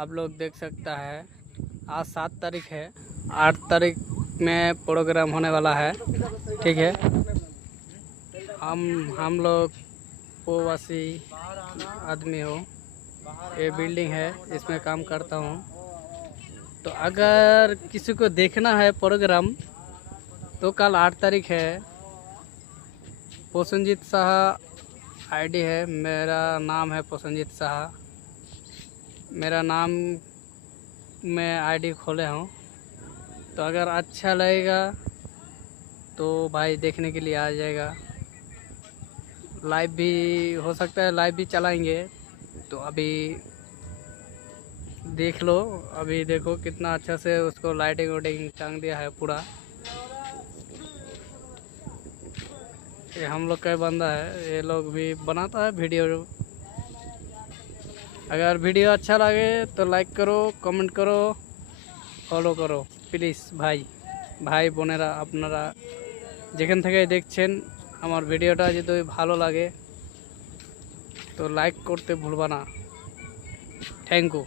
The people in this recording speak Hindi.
आप लोग देख सकता है आज 7 तारीख है, 8 तारीख में प्रोग्राम होने वाला है। ठीक है, हम लोग प्रवासी आदमी हो, ये बिल्डिंग है, इसमें काम करता हूँ। तो अगर किसी को देखना है प्रोग्राम तो कल 8 तारीख है। प्रसन्नजीत शाह आईडी है, मेरा नाम है प्रसन्नजीत शाह। मेरा नाम में आईडी खोले हूँ। तो अगर अच्छा लगेगा तो भाई देखने के लिए आ जाएगा। लाइव भी हो सकता है, लाइव भी चलाएंगे। तो अभी देख लो, अभी देखो कितना अच्छा से उसको लाइटिंग वाइटिंग टांग दिया है पूरा। ये हम लोग का बंदा है, ये लोग भी बनाता है वीडियो। अगर वीडियो अच्छा लगे तो लाइक करो, कमेंट करो, फॉलो करो प्लिज। ভাই বোনেরা আপনারা যেখান থেকে দেখছেন আমার ভিডিওটা যদি ভালো লাগে তো লাইক করতে ভুলবা না। Thank you.